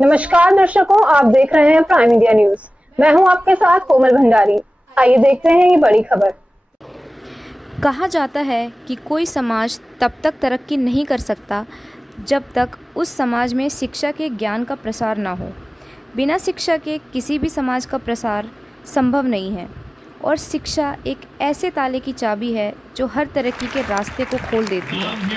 नमस्कार दर्शकों, आप देख रहे हैं प्राइम इंडिया न्यूज। मैं हूं आपके साथ कोमल भंडारी। आइए देखते हैं ये बड़ी खबर। कहा जाता है कि कोई समाज तब तक तरक्की नहीं कर सकता जब तक उस समाज में शिक्षा के ज्ञान का प्रसार ना हो। बिना शिक्षा के किसी भी समाज का प्रसार संभव नहीं है और शिक्षा एक ऐसे ताले की चाबी है जो हर तरक्की के रास्ते को खोल देती है।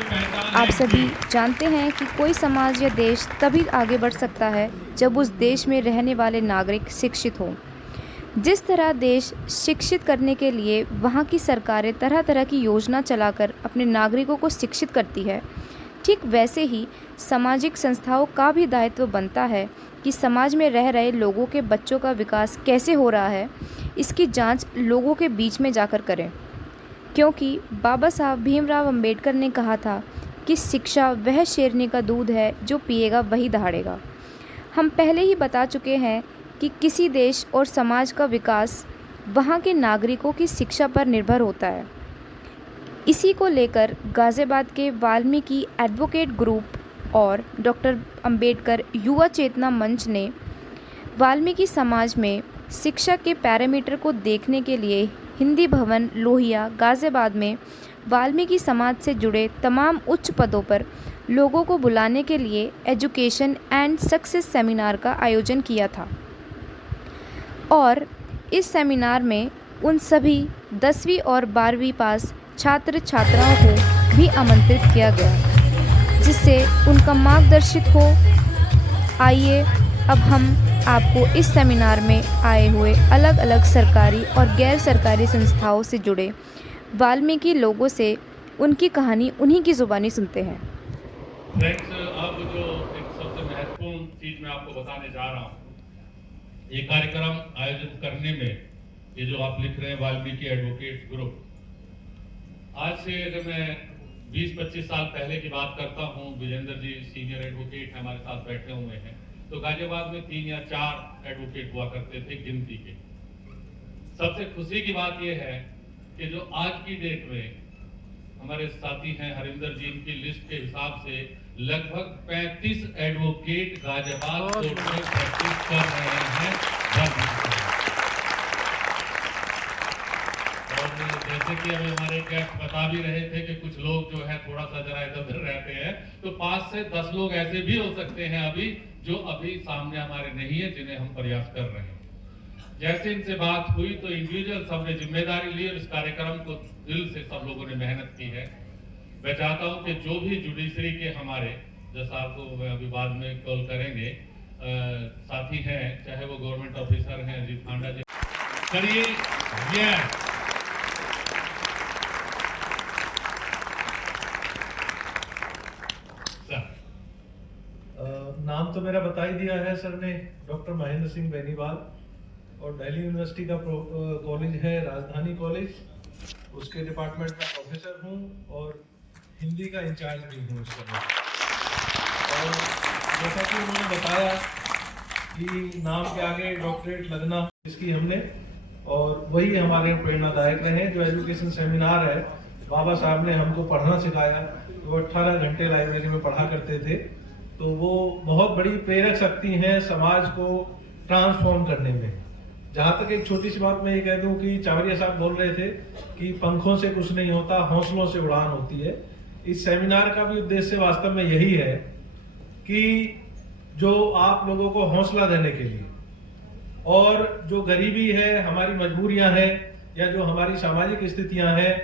आप सभी जानते हैं कि कोई समाज या देश तभी आगे बढ़ सकता है जब उस देश में रहने वाले नागरिक शिक्षित हों। जिस तरह देश शिक्षित करने के लिए वहाँ की सरकारें तरह तरह की योजना चलाकर अपने नागरिकों को शिक्षित करती है, ठीक वैसे ही सामाजिक संस्थाओं का भी दायित्व बनता है कि समाज में रह रहे लोगों के बच्चों का विकास कैसे हो रहा है, इसकी जांच लोगों के बीच में जाकर करें। क्योंकि बाबा साहब भीमराव अंबेडकर ने कहा था कि शिक्षा वह शेरनी का दूध है जो पिएगा वही दहाड़ेगा। हम पहले ही बता चुके हैं कि किसी देश और समाज का विकास वहाँ के नागरिकों की शिक्षा पर निर्भर होता है। इसी को लेकर गाज़ियाबाद के वाल्मीकि एडवोकेट ग्रुप और डॉक्टर अंबेडकर युवा चेतना मंच ने वाल्मीकि समाज में शिक्षा के पैरामीटर को देखने के लिए हिंदी भवन लोहिया गाज़ियाबाद में वाल्मीकि समाज से जुड़े तमाम उच्च पदों पर लोगों को बुलाने के लिए एजुकेशन एंड सक्सेस सेमिनार का आयोजन किया था और इस सेमिनार में उन सभी 10वीं और 12वीं पास छात्र छात्राओं को भी आमंत्रित किया गया जिससे उनका मार्गदर्शित हो। आइए अब हम आपको इस सेमिनार में आए हुए अलग अलग सरकारी और गैर सरकारी संस्थाओं से जुड़े वाल्मीकि लोगों से उनकी कहानी उन्हीं की ज़ुबानी सुनते हैं। फ्रेंड्स, अब जो एक सबसे महत्वपूर्ण चीज मैं आपको बताने जा रहा हूँ, ये कार्यक्रम आयोजित करने में ये जो आप लिख रहे हैं वाल्मीकि एडवोकेट ग्रुप, आज से अगर मैं 20-25 साल पहले की बात करता हूँ, विजेंद्र जी सीनियर एडवोकेट हमारे साथ बैठे हुए हैं, तो गाजियाबाद में 3 या 4 एडवोकेट हुआ करते थे गिनती के। सबसे खुशी की बात यह है कि जो आज की डेट में हमारे साथी हैं हरिंदर जी, इनकी लिस्ट के हिसाब से लगभग 35 एडवोकेट गाजियाबाद कोर्ट में प्रैक्टिस कर रहे हैं। और जैसे कि अभी हमारे गेस्ट बता भी रहे थे कि कुछ लोग जो है थोड़ा सा जरा इधर उधर रहते हैं, तो 5 से 10 लोग ऐसे भी हो सकते हैं अभी जो अभी सामने हमारे नहीं है, जिन्हें हम प्रयास कर रहे हैं। जैसे इनसे बात हुई तो इंडिविजुअल सबने जिम्मेदारी ली और इस कार्यक्रम को दिल से सब लोगों ने मेहनत की है। मैं चाहता हूं कि जो भी जुडिशरी के हमारे, जैसा आपको अभी बाद में कॉल करेंगे, साथी हैं, चाहे वो गवर्नमेंट ऑफिसर हैं, अजीत पांडा जी, करिए नाम तो मेरा बता ही दिया है सर ने, डॉक्टर महेंद्र सिंह बेनीवाल, और दिल्ली यूनिवर्सिटी का कॉलेज है राजधानी कॉलेज, उसके डिपार्टमेंट में प्रोफेसर हूँ और हिंदी का इंचार्ज भी हूँ इस समय। और जैसा कि उन्होंने बताया कि नाम के आगे डॉक्टरेट लगना, इसकी हमने, और वही हमारे प्रेरणादायक रहे। जो एजुकेशन सेमिनार है, बाबा साहब ने हमको पढ़ना सिखाया, वो 18 घंटे लाइब्रेरी में पढ़ा करते थे, तो वो बहुत बड़ी प्रेरक शक्ति है समाज को ट्रांसफॉर्म करने में। जहाँ तक एक छोटी सी बात मैं ये कह दूं कि चावरिया साहब बोल रहे थे कि पंखों से कुछ नहीं होता, हौसलों से उड़ान होती है। इस सेमिनार का भी उद्देश्य वास्तव में यही है कि जो आप लोगों को हौसला देने के लिए, और जो गरीबी है, हमारी मजबूरियां हैं, या जो हमारी सामाजिक स्थितियां हैं,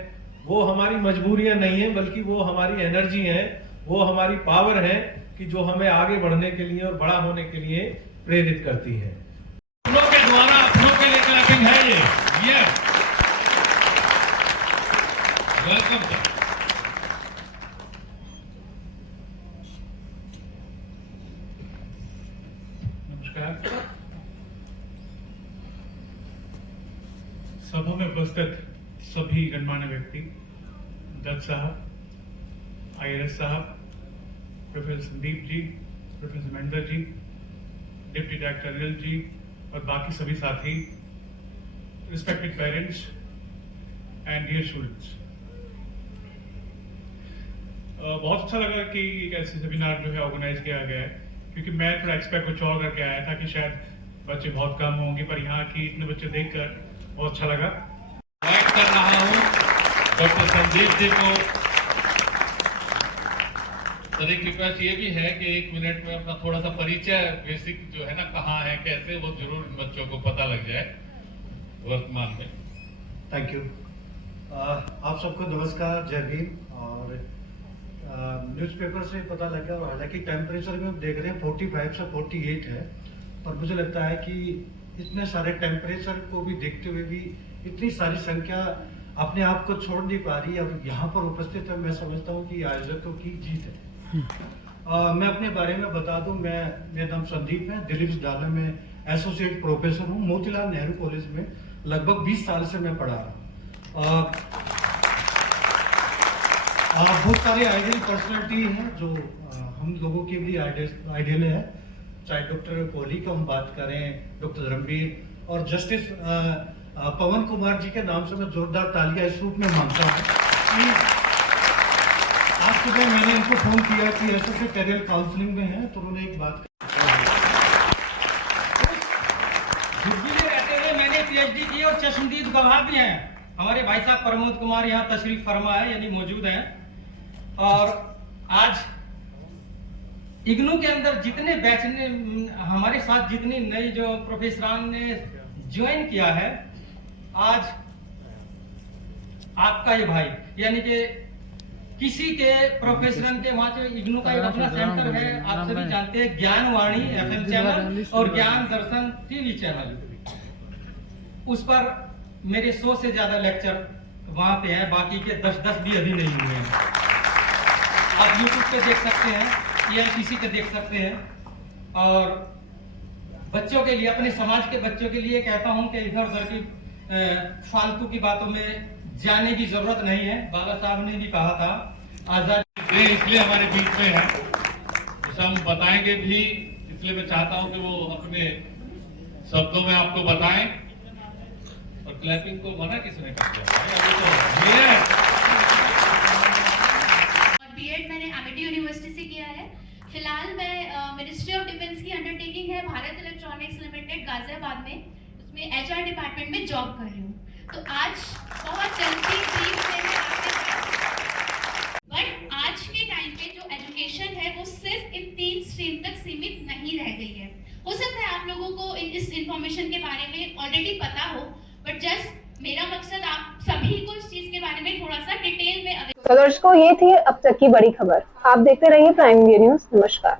वो हमारी मजबूरियां नहीं है, बल्कि वो हमारी एनर्जी है, वो हमारी पावर है कि जो हमें आगे बढ़ने के लिए और बड़ा होने के लिए प्रेरित करती है। अपनों के द्वारा अपनों के लिए क्लैपिंग है ये। Welcome sir. नमस्कार। सभा में उपस्थित सभी गणमान्य व्यक्ति, दत्त साहब, IRS साहब, professor Sandeep ji, professor Mahendra ji, deputy director Anil ji और बाकी सभी साथी, respected parents and dear students, बहुत अच्छा लगा कि एक ऐसे सेमिनार जो है ऑर्गेनाइज किया गया है क्योंकि मैं थोड़ा एक्सपेक्ट कुछ और करके आया था कि शायद बच्चे बहुत कम होंगे, पर यहाँ की इतने बच्चे देखकर बहुत अच्छा लगा। इनवाइट कर रहा हूँ डॉक्टर संदीप जी को। सर एक रिक्वेस्ट ये भी है कि 1 मिनट में अपना थोड़ा सा परिचय बेसिक जो है ना कहाँ है कैसे, वो जरूर इन बच्चों को पता लग जाए वर्तमान में। Thank you. आप सबको नमस्कार, जय भीम। और न्यूज़पेपर से पता लगा, और हालांकि टेम्परेचर में हम देख रहे हैं 45 से 48 है, पर मुझे लगता है कि इतने सारे टेम्परेचर को भी देखते हुए भी इतनी सारी संख्या अपने आप को छोड़ नहीं पा रही और यहाँ पर उपस्थित है। मैं समझता हूँ कि आयोजकों की जीत है। मैं अपने बारे में बता दूं, मेरा नाम संदीप है, दिल्ली विश्वविद्यालय में एसोसिएट प्रोफेसर हूँ। मोतीलाल नेहरू कॉलेज में लगभग 20 साल से मैं पढ़ा रहा हूँ। बहुत सारे आइडियल पर्सनैलिटी हैं जो हम लोगों के भी आइडियल है, चाहे डॉक्टर कोहली की हम बात करें, डॉक्टर रणबीर और जस्टिस पवन कुमार जी के नाम से मैं जोरदार तालियां इस रूप में मांगता हूँ कि आज सुबह मैंने इनको फोन किया कि ऐसे करियर काउंसलिंग में है, तो उन्होंने एक बात दिल्ली में रहते हुए मैंने पीएचडी की और चश्मदीद गवाह भी हैं। हमारे भाई साहब प्रमोद कुमार यहाँ तशरीफ फरमा है, यानी मौजूद हैं। और आज इग्नू के अंदर जितने बैच ने हमारे साथ जितने नए जो प्रोफेसरान ने ज्वाइन किया है, आज आपका ये भाई यानी कि किसी के प्रोफेसरन के वहां से इग्नू का एक अपना सेंटर है, आप सभी जानते हैं, ज्ञानवाणी एफएम चैनल और ज्ञान दर्शन टीवी चैनल। उस पर मेरे 100 से ज्यादा लेक्चर वहां पे हैं, बाकी के 10 भी अभी नहीं हुए हैं। आप यूट्यूब पे देख सकते हैं, ELTC पे देख सकते हैं। और बच्चों के लिए, अपने समाज के बच्चों के लिए कहता हूं कि इधर उधर की फालतू की बातों में जाने की जरूरत नहीं है। बाबा साहब ने भी कहा था आजादी इसलिए हमारे बीच में है, उसे हम बताएंगे भी, इसलिए मैं चाहता हूं कि वो अपने शब्दों में आपको बताएं। और क्लैपिंग को मना किसने कर दिया? अभी तो ये है। और बीएड मैंने एमिटी यूनिवर्सिटी से किया है। फिलहाल मैं मिनिस्ट्री ऑफ डिफेंस की अंडरटेकिंग है भारत इलेक्ट्रॉनिक्स लिमिटेड गाजियाबाद में, उसमें HR डिपार्टमेंट में जॉब कर रही हूँ। तो आज बहुत जल्दी बट आज के टाइम पे जो एजुकेशन है वो सिर्फ इन 3 स्ट्रीम तक सीमित नहीं रह गई है। हो सकता है आप लोगों को इस इंफॉर्मेशन के बारे में ऑलरेडी पता हो, बट जस्ट मेरा मकसद आप सभी को इस चीज के बारे में थोड़ा सा डिटेल में। तो दर्शकों, ये थी अब तक की बड़ी खबर। आप देखते रहिए प्राइम इंडिया न्यूज। नमस्कार।